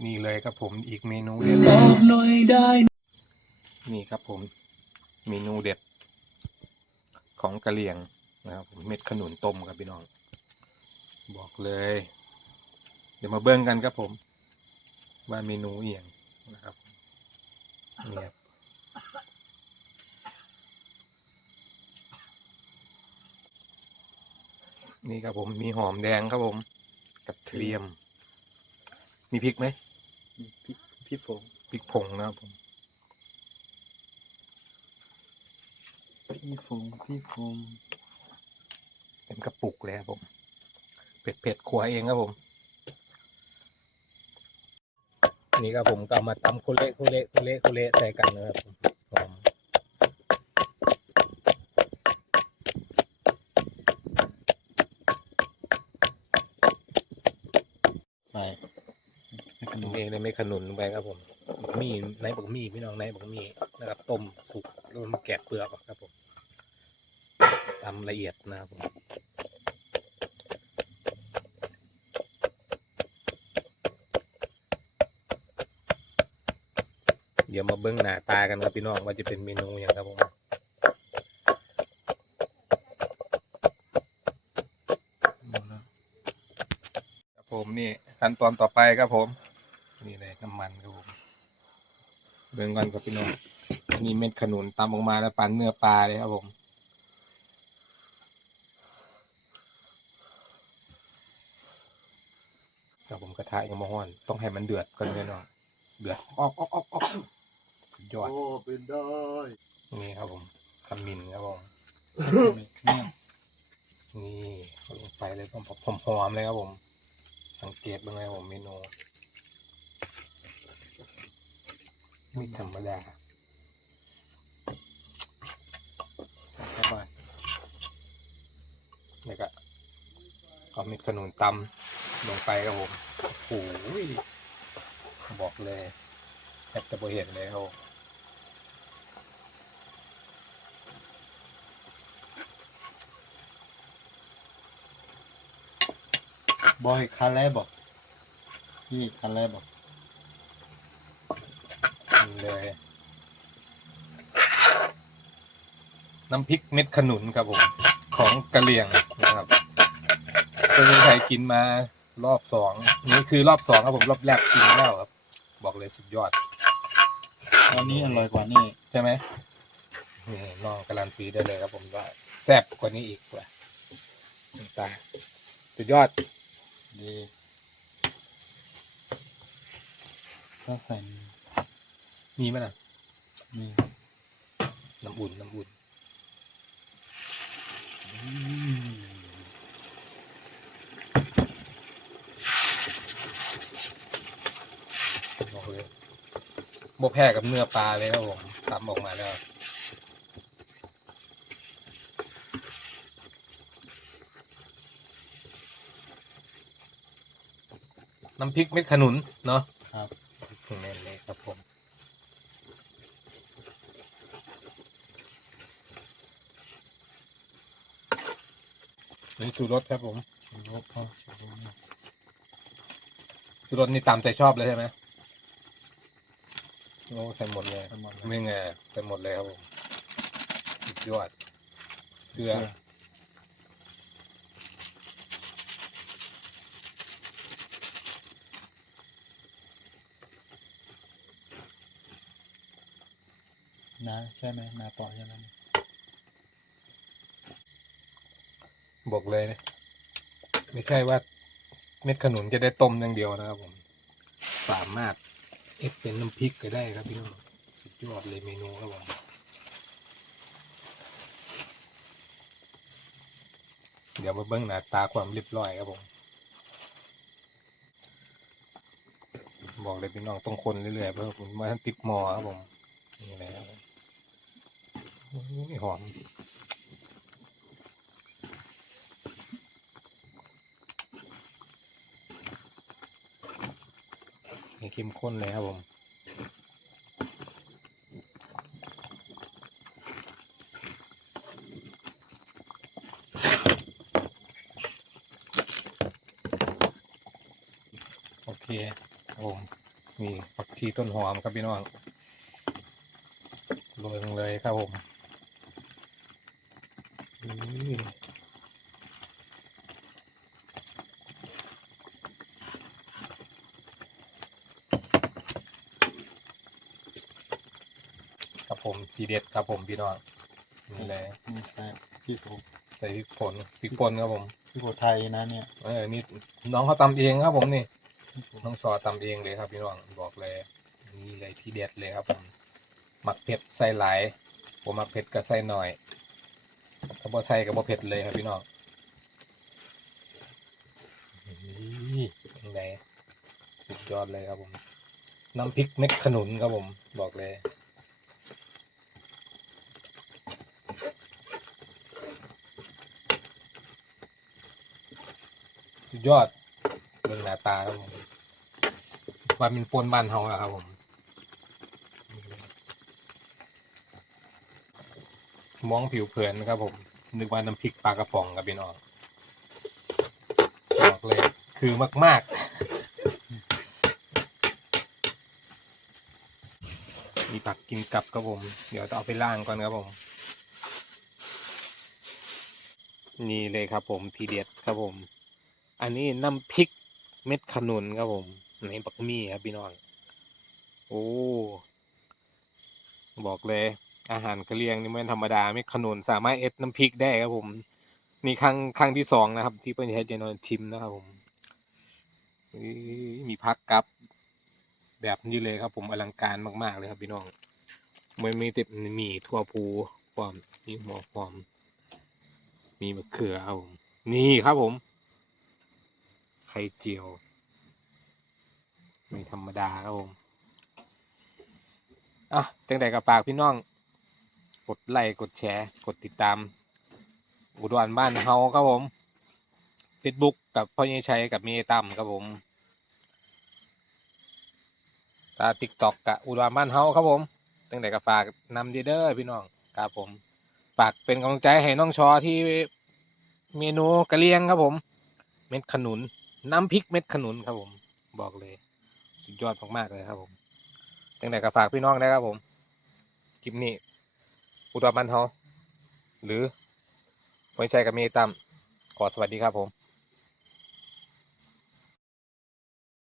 นี่เลยครับผมอีกเมนูเด็ดบอกหน่อยได้นี่ครับผมเมนูเด็ด ของกะเหรี่ยงนะครับผมเม็ดขนุนต้มครับพี่น้อง บอกเลย เดี๋ยวมาเบิ้งกันครับผม ว่าเมนูเอียงนะครับนี่ครับนี่ครับผมมีหอมแดงครับผมกระเทียม มีพริกไหมพี่พี่ฝงพริกผงนะครับผมพี่ฝงพี่ฝงเป็นกระปุกเลยครับผม เผ็ดเผ็ดๆขัวเองครับผม นี่ครับผมก็เอามาตำคุเละคุเละคุเละคุเละใส่กันนะครับผมหอมใส่ ให้ขนเองเลยไม่ขนุนลงไปครับผมบักมี่ในบักมี่พี่น้องในบักมี่นะครับต้มสุกแล้วมันแกะเปลือกครับผมตำละเอียดนะครับผมเดี๋ยวมาเบิ้งหน้าตากันครับพี่น้องว่าจะเป็นเมนูอย่างครับผมครับผมนี่ขั้นตอนต่อไปครับผม นี่เลยน้ำมันครับผมเบิ่งก่อนครับพี่น้องอันนี้เม็ดขนุนตำออกมาแล้วปั่นเนื้อปลาเลยครับผมครับผมกระทะยังมาห้อน ต้องให้มันเดือดก่อนพี่น้องเดือดออกออกออกออกสุดยอดโอ้เป็นได้นี่ครับผมขมิ้นครับผมเนี่ยนี่เอาลงไปเลยผมผมหอมเลยครับผม สังเกตบ้างเลยครับผมเมนู ไม่ธรรมดาใส่เข้าไปแล้วก็เอาเม็ดขนุนตำลงไปครับผมโอ้โหบอกเลยแทบจะบ่เห็นเลยครับอกให้คันแรกบอกพี่คันแรกบอก เลย น้ำพริกเม็ดขนุนครับผม ของกะเหรี่ยงนะครับเคยมีใครกินมารอบสองนี่คือรอบสองครับผมรอบแรกกินแล้วครับ บอกเลยสุดยอดอันนี้อร่อยกว่านี่ใช่ไหมนี่น้องการันตีได้เลยครับผมว่าแซ่บกว่านี้อีกว่าตายสุดยอดดีก็ใส่ มีไหมนะนี่น้ำอุ่นน้ำอุ่นอืมบอกเลยโบแพ้กับเนื้อปลาเลยครับผมทำออกมาแล้วน้ำพริกเม็ดขนุนเนาะครับถึงแน่นเลยครับผม นี่ชูรสครับผมยกพอชูรสนี่ตามใจชอบเลยใช่ไหมโอ้ใส่หมดเลยทั้งหมดเลยไม่ไงใส่หมดเลยครับผมสุดยอดเกลือนะใช่ไหมนาต่อใช่ไหม บอกเลยนะไม่ใช่ว่าเม็ดขนุนจะได้ต้มอย่างเดียวนะครับผม สามารถเอฟเป็นน้ำพริกก็ได้ครับพี่น้องสุดยอดเลยเมนูครับผมเดี๋ยวมาเบิ้งหน้าตาความเรียบร้อยครับผม บอกเลยพี่น้องต้องคนเรื่อยๆเพราะผมมาติดหมอครับผมนี่แหละครับโอ้ยหอม เข้มข้นเลยครับผมโอเคครับผมนี่ผักชีต้นหอมครับพี่น้องโรยลงเลยครับผมนี่ครับ ผมทีเด็ดครับผมพี่น้องนี่เลยนี่แซ่บพี่สุใส่พริกป่นพริกป่นครับผมพี่โกไทยนะเนี่ยเออนี่น้องเขาตำเองครับผมนี่น้องซอตำเองเลยครับพี่น้องบอกเลยนี่เลยที่เด็ดเลยครับผมหมักเผ็ดใส่หลายผมมักเผ็ดก็ใส่หน่อยถ้าบ่ใส่ก็บ่เผ็ดเลยครับพี่น้องนี่ยังไงสุดยอดเลยครับผมน้ำพริกเม็ดขนุนครับผมบอกเลย ยอดเรื่งหน้าตาครับผมว่าเป็นปนบ้านเฮาอะครับผมมองผิวเผินนะครับผม นึกว่าน้ำพริกปลากระป๋องกับพี่น้องบอกเลย คือมาก ๆ มีผักกินกับครับผม เดี๋ยวจะเอาไปล่างก่อนครับผม นี่เลยครับผมทีเด็ดครับผม อันนี้น้ำพริกเม็ดขนุนครับผมในบักมี่ครับพี่น้อง โอ้ บอกเลย อาหารกะเหรี่ยงนี่ไม่ธรรมดาเม็ดขนุนสามารถเอ็ดน้ำพริกได้ครับผมนี่ครั้งครั้งที่สองนะครับ ที่เพื่อนจะให้เจนอนชิมนะครับผมมีพักกับแบบนี้เลยครับ ผมอลังการมากๆเลยครับพี่น้องไม่มีติดมีทั่วภูความมีหัวความมีมะเขือครับผมนี่ครับผม ไข่เจียว ไม่ธรรมดาครับผมอะจังใดกับปากพี่น้อง กดไลค์กดแชร์ กดติดตาม อุดรบ้านเฮาครับผม Facebook กับพ่อเยชัยกับเมย์ตั้มครับผมตาติ๊กตอกกับอุดรบ้านเฮาครับผมจังใดกับฝากนำเด้อพี่น้องครับผมฝากเป็นกำลังใจให้น้องชอที่เมนูกระเลียงครับผม เม็ดขนุน น้ำพริกเม็ดขนุนครับผม บอกเลย สุดยอดมากๆเลยครับผมตั้งแต่ก็ฝากพี่น้องได้ครับผมคลิปนี้อุดรบันเฮาหรือไว้ใจกับเมตัมขอสวัสดีครับผม